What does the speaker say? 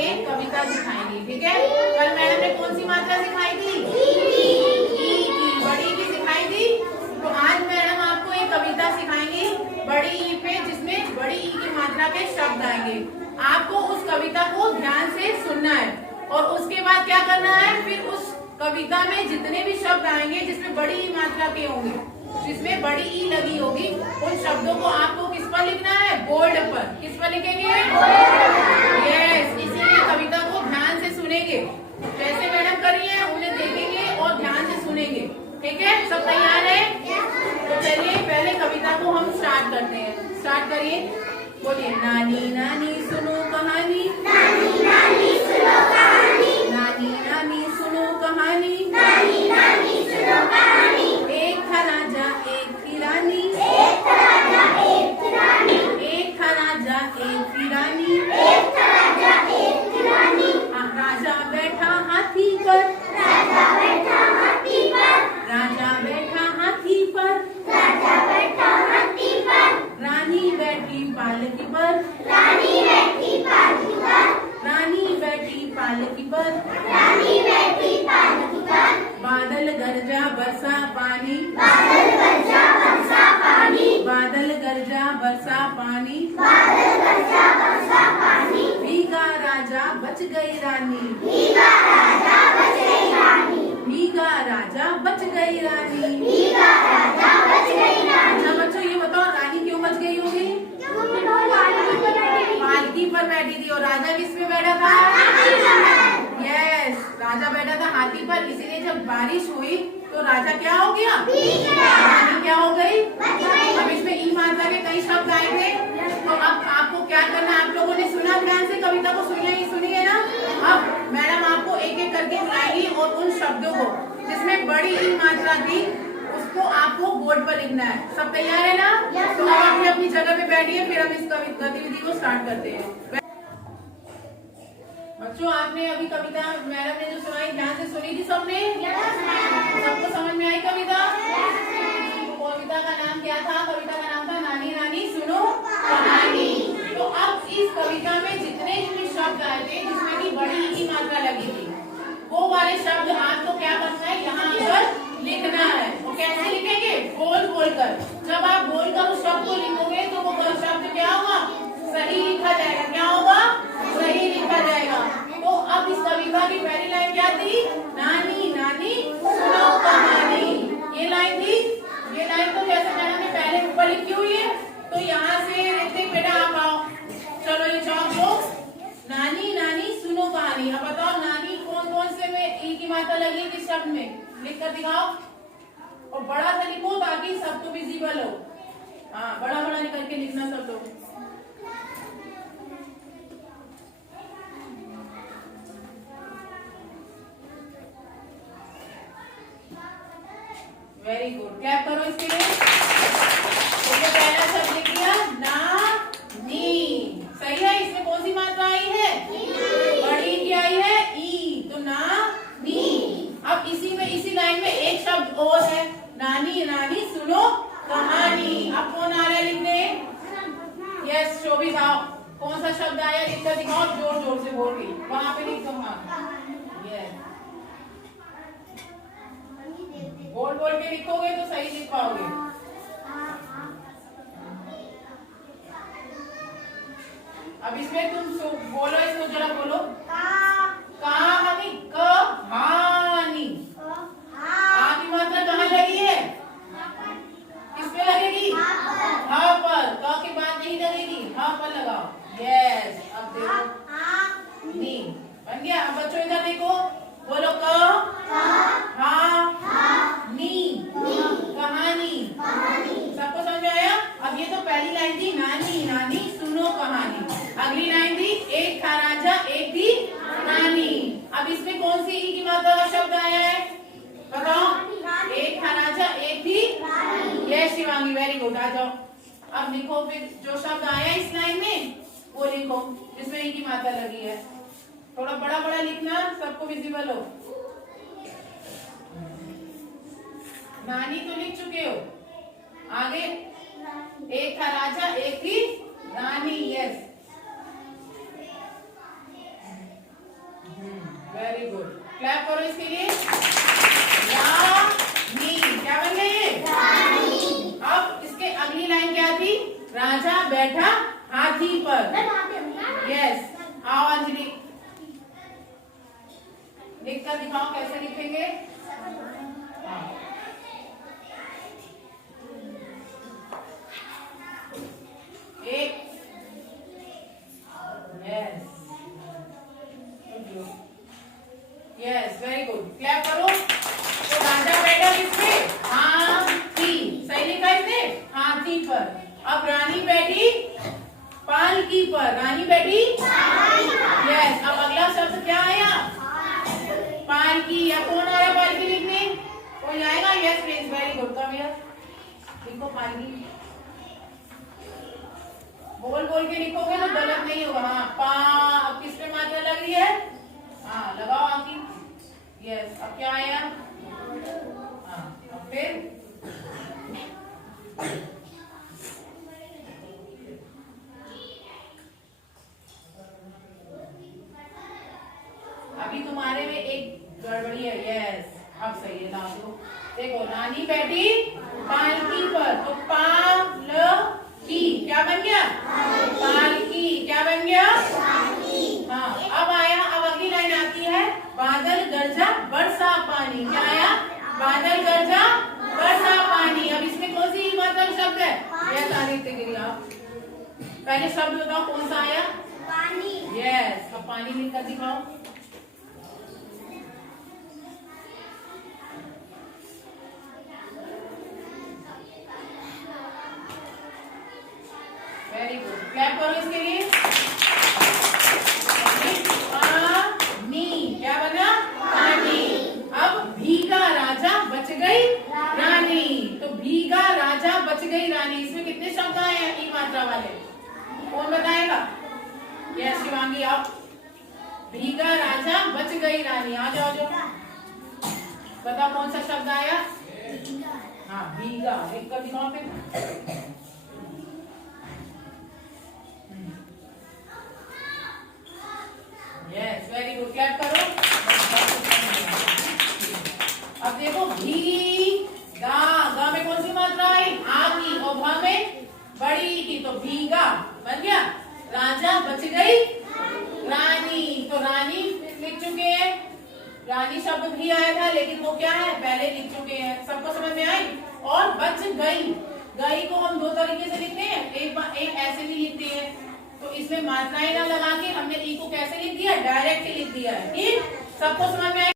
एक कविता सिखाएंगे, ठीक है। कल मैडम ने कौन सी मात्रा सिखाई थी? ई की, बड़ी की सिखाई थी। तो आज मैडम आपको एक कविता सिखाएंगी बड़ी ई पे, जिसमें बड़ी ई की मात्रा के शब्द आएंगे। आपको उस कविता को ध्यान से सुनना है और उसके बाद क्या करना है, फिर उस कविता में जितने भी शब्द आएंगे जिसमें बड़ी ई मात्रा के होंगे, जिसमें बड़ी ई लगी होगी, उन शब्दों को आपको किस पर लिखना है? बोर्ड पर। किस पर लिखेंगे? यस। इसीलिए कविता को ध्यान से सुनेंगे, जैसे मैडम कर रही है उन्हें देखेंगे और ध्यान से सुनेंगे, ठीक है। सब तैयार है? तो चलिए पहले कविता को हम स्टार्ट करते हैं। स्टार्ट करिए, बोलिए। नानी नानी सुनो कहानी, नानी नानी सुनो कहानी, नानी नानी सुनो कहानी, नानी नानी सुनो कहानी। एक था राजा एक थी रानी, एक था राजा एक थी रानी, एक था राजा एक थी रानी, एक था राजा एक थी रानी। राजा बैठा हाथी पर, राजा बैठा हाथी पर, राजा बैठा हाथी पर, राजा बैठा हाथी पर, रानी बैठी पालकी पर, रानी बैठी पालकी पर, रानी बैठी पालकी पर, रानी बैठी पालकी पर। बादल गरजा बरसा पानी, बादल गरजा बरसा पानी, बादल गरजा बरसा पानी, बादल गरजा बरसा पानी। भीगा राजा बच गई रानी, भीगा राजा बच गई रानी, भीगा राजा बच गई रानी। भीगा राजा बच गई रानी। अच्छा बच्चों ये बताओ रानी क्यों बच गई होगी? पालकी पर बैठी थी और राजा किस पे बैठा था? यस, राजा बैठा था हाथी पर, इसीलिए जब बारिश हुई तो राजा क्या हो गया? रानी क्या हो गई? अब इसमें ई मात्रा के कई शब्द आएंगे, तो अब आपको क्या करना है? आप लोगों ने सुना ध्यान से, कविता को सुनिए ना। अब मैडम आपको एक एक करके बुलाएगी और उन शब्दों को जिसमें बड़ी ई मात्रा थी उसको आपको बोर्ड पर लिखना है। सब तैयार है ना? तो अब आप अपनी जगह पे बैठिए, फिर हम इस गतिविधि को स्टार्ट करते हैं। बच्चों आपने अभी कविता मैडम ने जो सुनाई ध्यान से सुनी थी सबने? सबको समझ में आई कविता? कविता का नाम क्या था? कविता का नाम था नानी नानी सुनो कहानी। तो अब इस कविता में जितने भी शब्द आए थे जिसमें की बड़ी ई की मात्रा लगी थी, वो वाले शब्द आपको क्या करना है? यहाँ पर लिखना है। वो कैसे लिखेंगे? बोल बोल कर। जब आप बोल कर उस शब्द को लिखोगे तो वो शब्द क्या होगा? सही लिखा जाएगा। क्या होगा? सही लिखा जाएगा। तो अब इस कविता की पहली लाइन क्या थी? नानी नानी सुनो कहानी। ये लाइन थी। ये लाइन तो जैसे मैंने पहले ऊपर लिखी हुई है, तो यहाँ से लिखते बेटा आप आओ। चलो ये चौक बॉक्स, नानी नानी सुनो कहानी। अब बताओ नानी कौन कौन से में ई की मात्रा लगी है किस शब्द में? लिख कर दिखाओ और बड़ा सा लिखो ताकि सबको विजिबल हो। हाँ बड़ा बड़ा लिख करके लिखना सब लोग। वेरी गुड, क्लैप करो इसके लिए। तो ये पहला शब्द लिख दिया ना नी, सही है। इसमें कौन सी मात्रा आई है? बड़ी की आई है ई, तो ना नी। अब इसी में इसी लाइन में एक शब्द और है, नानी नानी सुनो कहानी। अब कौन आ रहा है लिखने? यस शोभित आओ। कौन सा शब्द आया लिखकर दिखाओ, जोर जोर से बोल के वहां पे लिख दो। यस बोल बोल के लिखोगे तो सही लिख पाओगे। अब इसमें तुम बोलो, इसको जरा बोलो। कहानी, कहानी। आ की मात्रा कहाँ लगी है? किस पे लगेगी? हा पर। क के बाद नहीं लगेगी, हा पर लगाओ। यस, अब देखो नी बन गया। अब बच्चों इधर देखो, बोलो क हा नी कहानी। सबको समझ में आया? अब ये तो पहली लाइन थी नानी नानी सुनो कहानी। अगली लाइन थी एक था राजा एक थी रानी। अब इसमें कौन सी ई की मात्रा का शब्द आया है? बताओ। एक था राजा एक थी रानी। ये शिवांगी वेरी गुड। आ जाओ अब लिखो, फिर जो शब्द आया इस लाइन में वो लिखो जिसमें ई की मात्रा लगी है। थोड़ा बड़ा बड़ा लिखना, सबको विजिबल हो। नानी तो लिख चुके हो, आगे एक था राजा एक थी रानी। यस बैठा हाथी पर। यस, आओ अंजलि, लिख कर दिखाओ कैसे लिखेंगे। हाँ। एक, yes yes, very good, clap करो। तो राजा बैठा किस पे? हाथी, सही लिखा इसने, हाथी पर। अब रानी बैठी पालकी पर, रानी बैठी यस। अब अगला शब्द क्या आया? पालकी। या कौन आ रहा है पालकी लिखने? कोई आएगा? Yes please, very good, come here, लिखो पालकी। बोल बोल के लिखोगे तो गलत नहीं होगा। हाँ, पा। अब किस पे मात्रा लग रही है? हाँ, लगाओ आंकी। यस, अब क्या आया? हाँ, अब फिर अभी तुम्हारे में एक गड़बड़ी है। यस, अब सही है, ला दो। देखो, रानी बैठी पालकी पर, तो पालकी क्या बन गया? पालकी क्या बन गया? हाँ, अब आया, अब अगली लाइन आती है, बादल गरजा बरसा पानी। क्या आया? बादल गरजा बरसा पानी। अब इसमें कौन सी मतलब शब्द है? यस आदित्य गिरी, आप पहले शब्द बताओ कौन सा आया? पानी। यस, अब पानी लिखकर दिखाओ। वेरी गुड, क्लैप करो इसके लिए। पानी क्या बना? पानी। अब भीगा राजा बच गई रानी। तो भीगा राजा बच गई रानी, इसमें कितने शब्द आए हैं ई मात्रा वाले? कौन बताएगा? यस शिवांगी, आप। भीगा राजा बच गई रानी, आ जाओ जाओ, बताओ कौन सा शब्द आया? हाँ, भीगा, लिख कर दिखाओ फिर। यस, वेरी गुड, क्लैप करो। अब देखो, भीगा, गा में कौन सी मात्रा आई? आ की, और भा में बड़ी की, तो भीगा बन गया। राजा बच गई रानी, तो रानी लिख चुके हैं। रानी शब्द भी आया था, लेकिन वो क्या है? पहले लिख चुके हैं। सबको समझ में आई? और बच गई, गई को हम दो तरीके से लिखते हैं, एक ऐसे भी लिखते हैं। तो इसमें मात्राएं ना लगा के हमने ई को कैसे लिख दिया? डायरेक्ट लिख दिया है। ठीक, सबको समझ में आई?